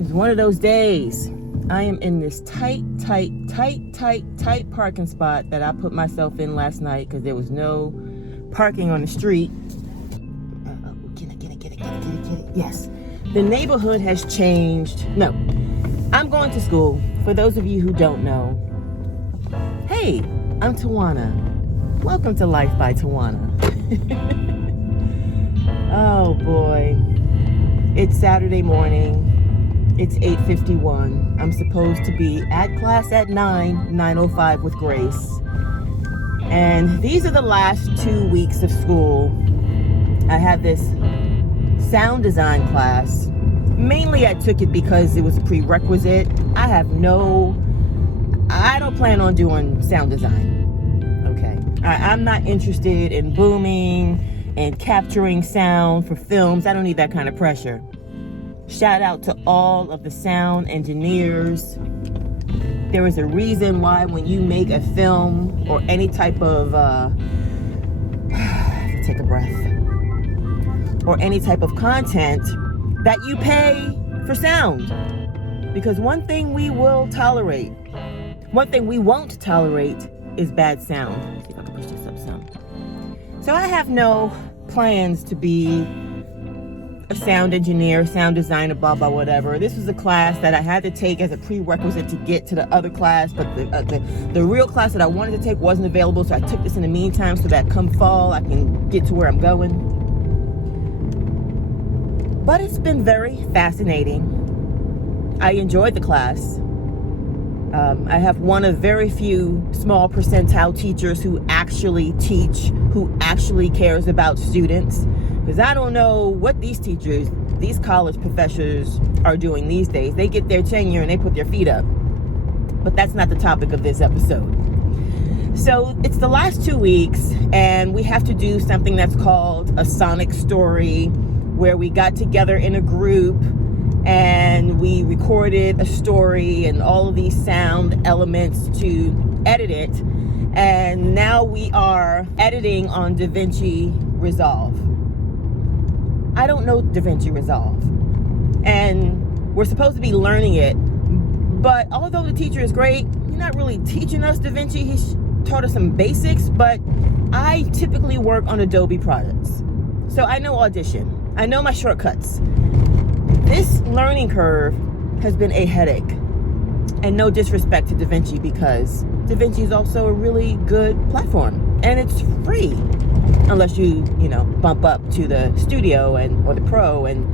It's one of those days. I am in this tight parking spot that I put myself in last night because there was no parking on the street. Get it. Yes. The neighborhood has changed. No. I'm going to school. For those of you who don't know, hey, I'm Tiwana. Welcome to Life by Tiwana. Oh boy. It's Saturday morning. It's 8:51. I'm supposed to be at class at 9:05 with Grace. And these are the last 2 weeks of school. I have this sound design class. Mainly I took it because it was a prerequisite. I don't plan on doing sound design. Okay. I'm not interested in booming and capturing sound for films. I don't need that kind of pressure. Shout out to all of the sound engineers. There is a reason why when you make a film or any type of, take a breath, or any type of content, that you pay for sound. Because one thing we won't tolerate is bad sound. Let's see if I can push this up some. So I have no plans to be a sound engineer, sound designer, blah, blah, whatever. This was a class that I had to take as a prerequisite to get to the other class, but the real class that I wanted to take wasn't available, so I took this in the meantime so that come fall, I can get to where I'm going. But it's been very fascinating. I enjoyed the class. I have one of very few small percentile teachers who actually teach, who actually cares about students. Because I don't know what these teachers, these college professors are doing these days. They get their tenure and they put their feet up. But that's not the topic of this episode. So it's the last 2 weeks and we have to do something that's called a sonic story, where we got together in a group and we recorded a story and all of these sound elements to edit it. And now we are editing on DaVinci Resolve. I don't know DaVinci Resolve, and we're supposed to be learning it, but although the teacher is great, he's not really teaching us DaVinci. He's taught us some basics, but I typically work on Adobe products, so I know Audition. I know my shortcuts. This learning curve has been a headache, and no disrespect to DaVinci, because DaVinci is also a really good platform, and it's free. Unless you bump up to the studio or the pro and,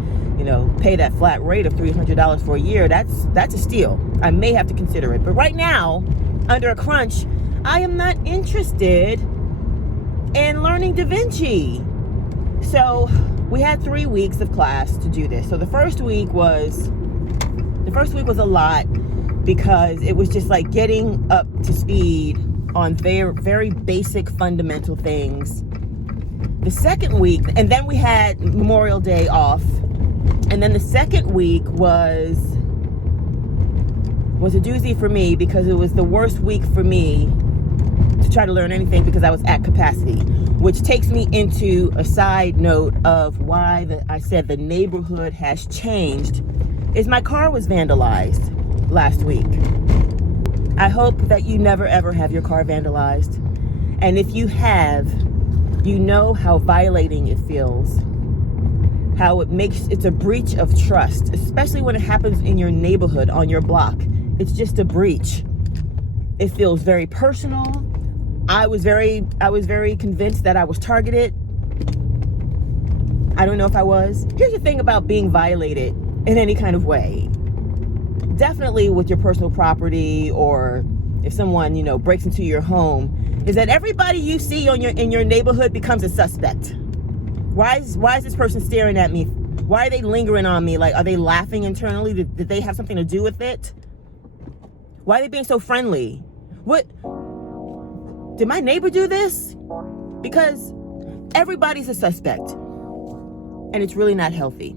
pay that flat rate of $300 for a year. That's a steal. I may have to consider it. But right now, under a crunch, I am not interested in learning DaVinci. So we had 3 weeks of class to do this. So the first week was a lot because it was just like getting up to speed on very, very basic fundamental things. The second week, and then we had Memorial Day off, and then the second week was a doozy for me because it was the worst week for me to try to learn anything because I was at capacity, which takes me into a side note of why I said the neighborhood has changed, is my car was vandalized last week. I hope that you never ever have your car vandalized, and if you have, you know how violating it feels, how it's a breach of trust, especially when it happens in your neighborhood, on your block. It's just a breach. It feels very personal. I was very convinced that I was targeted. I don't know if I was. Here's the thing about being violated in any kind of way. Definitely with your personal property, or if someone, breaks into your home, is that everybody you see in your neighborhood becomes a suspect. Why is this person staring at me? Why are they lingering on me? Like, are they laughing internally? Did they have something to do with it? Why are they being so friendly? What? Did my neighbor do this? Because everybody's a suspect. And it's really not healthy.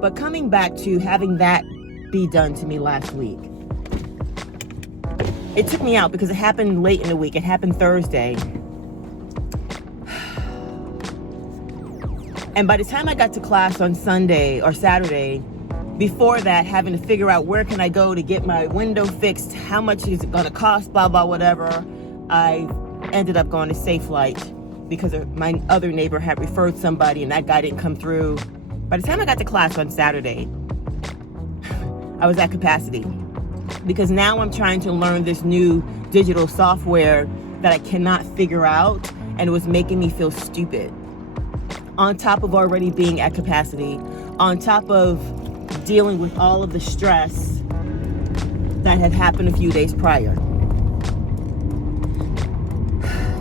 But coming back to having that be done to me last week, it took me out because it happened late in the week. It happened Thursday. And by the time I got to class on Sunday or Saturday, before that, having to figure out where can I go to get my window fixed, how much is it going to cost, blah, blah, whatever, I ended up going to Safe Light because my other neighbor had referred somebody and that guy didn't come through. By the time I got to class on Saturday, I was at capacity because now I'm trying to learn this new digital software that I cannot figure out, and it was making me feel stupid. On top of already being at capacity, on top of dealing with all of the stress that had happened a few days prior.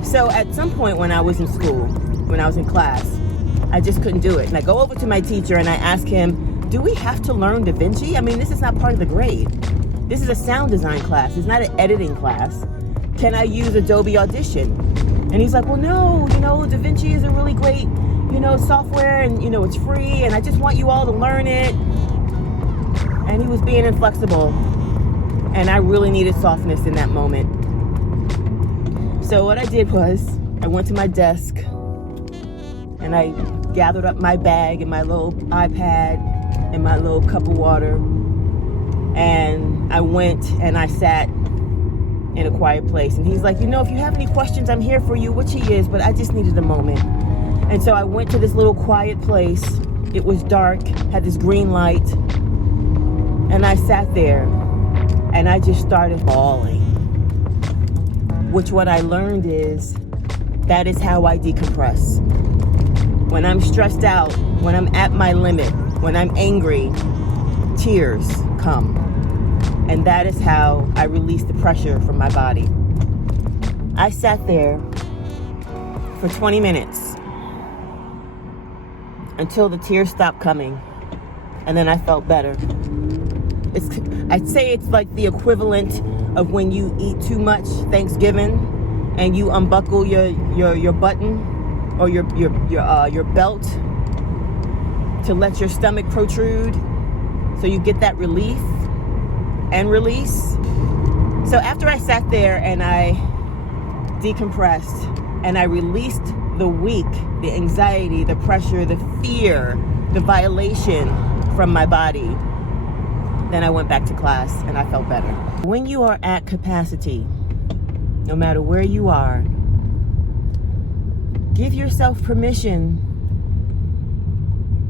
So at some point when I was in school, when I was in class, I just couldn't do it. And I go over to my teacher and I ask him, do we have to learn DaVinci? I mean, this is not part of the grade. This is a sound design class. It's not an editing class. Can I use Adobe Audition? And he's like, well, no, DaVinci is a really great, software, and, it's free, and I just want you all to learn it. And he was being inflexible. And I really needed softness in that moment. So what I did was, I went to my desk, and I gathered up my bag and my little iPad and my little cup of water. And I went and I sat in a quiet place. And he's like, if you have any questions, I'm here for you, which he is, but I just needed a moment. And so I went to this little quiet place. It was dark, had this green light. And I sat there and I just started bawling. Which what I learned is that is how I decompress. When I'm stressed out, when I'm at my limit, when I'm angry, tears come. And that is how I release the pressure from my body. I sat there for 20 minutes until the tears stopped coming. And then I felt better. I'd say it's like the equivalent of when you eat too much Thanksgiving and you unbuckle your button or your belt to let your stomach protrude so you get that relief and release. So after I sat there and I decompressed and I released the week, the anxiety, the pressure, the fear, the violation from my body, then I went back to class and I felt better. When you are at capacity, no matter where you are, give yourself permission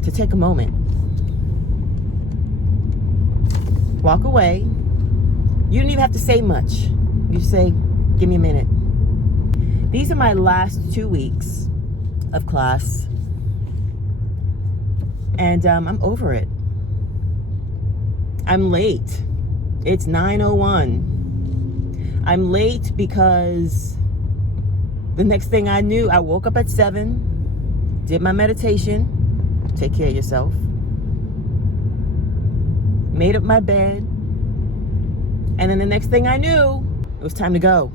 to take a moment. Walk away. You don't even have to say much. You say, give me a minute. These are my last 2 weeks of class. And I'm over it. I'm late. It's 9:01. I'm late because the next thing I knew, I woke up at 7, did my meditation, take care of yourself, made up my bed, and then the next thing I knew, it was time to go.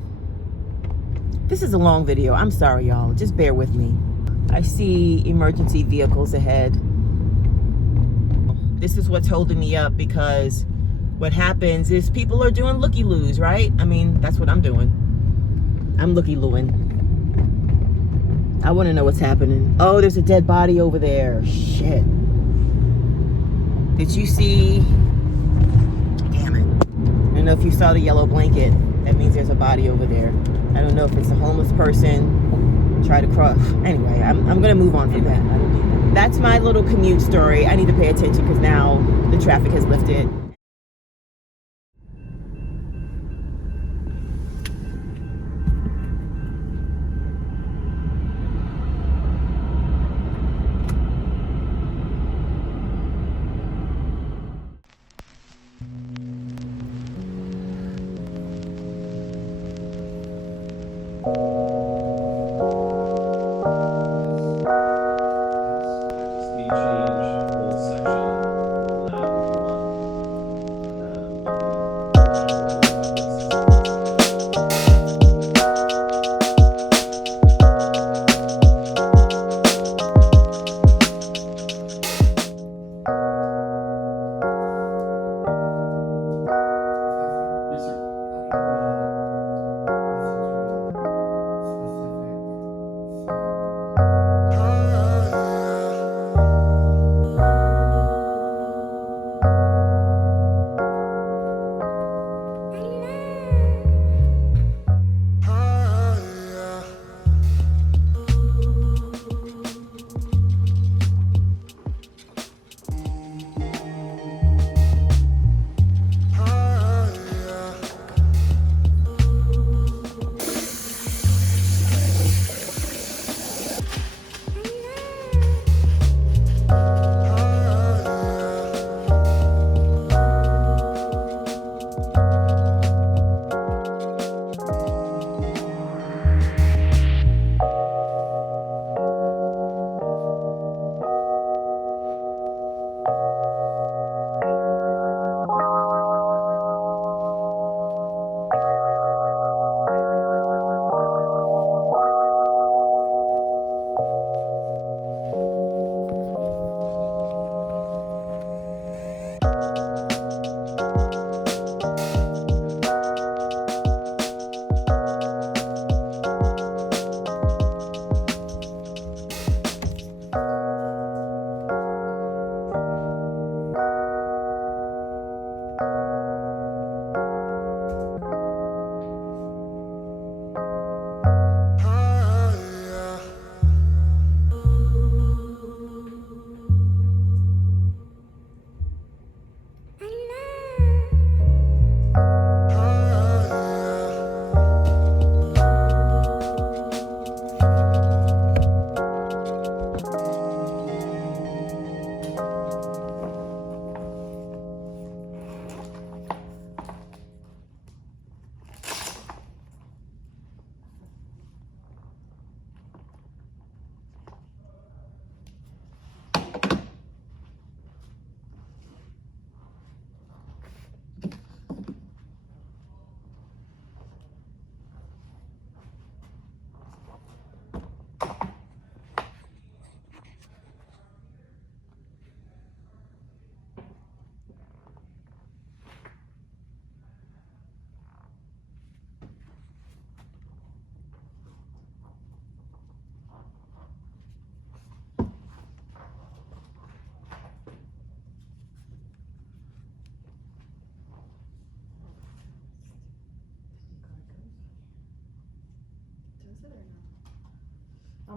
This is a long video. I'm sorry, y'all. Just bear with me. I see emergency vehicles ahead. This is what's holding me up because what happens is people are doing looky-loos, right? I mean, that's what I'm doing. I'm looky-looing. I want to know what's happening. Oh, there's a dead body over there. Shit. Did you see? Damn it. I don't know if you saw the yellow blanket. That means there's a body over there. I don't know if it's a homeless person. Try to cross. Anyway, I'm going to move on from that. I don't need that. That's my little commute story. I need to pay attention because now the traffic has lifted.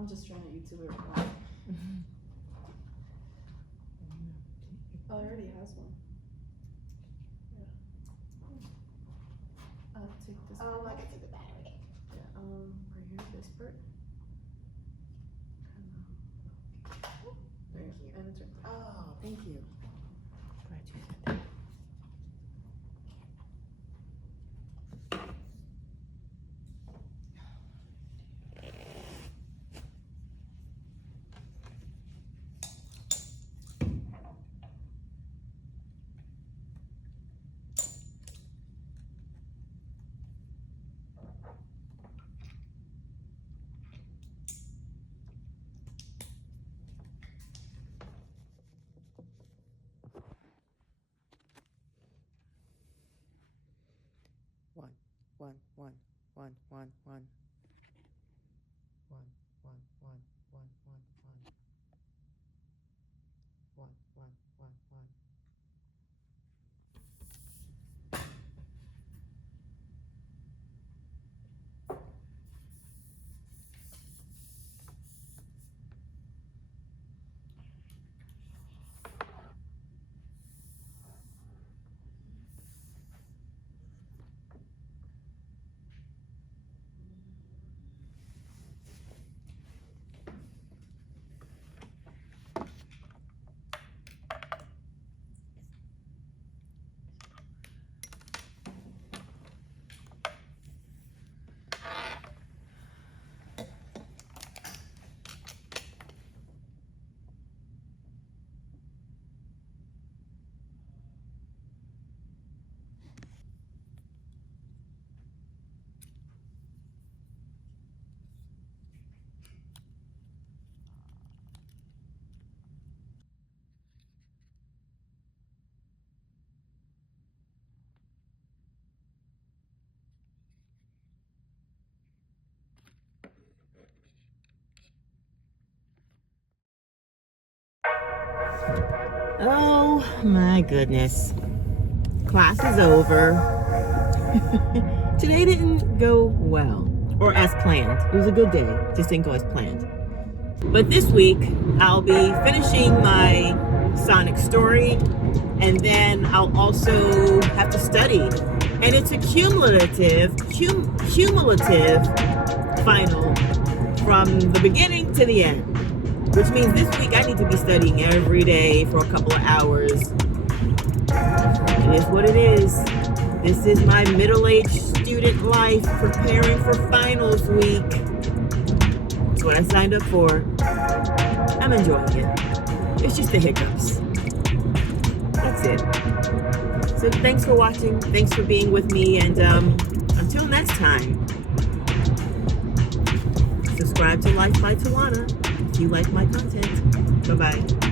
I'm just trying to YouTube it right now. Oh, it already has one. Yeah. Take this. Oh, I can take the battery. Yeah. Right here, this part. Thank you. And it's right there. Oh, thank you. Glad you said that. One, one, one, one, one, one. One, one, one, one, one, one. One, one, one, one. Oh my goodness. Class is over. Today didn't go well, or as planned. It was a good day, just didn't go as planned. But this week, I'll be finishing my Sonic story, and then I'll also have to study. And it's a cumulative final from the beginning to the end. Which means this week I need to be studying every day for a couple of hours. It is what it is. This is my middle-aged student life, preparing for finals week. That's what I signed up for. I'm enjoying it. It's just the hiccups. That's it. So thanks for watching. Thanks for being with me. And until next time, subscribe to Life by Tiwana if you like my content. Bye-bye.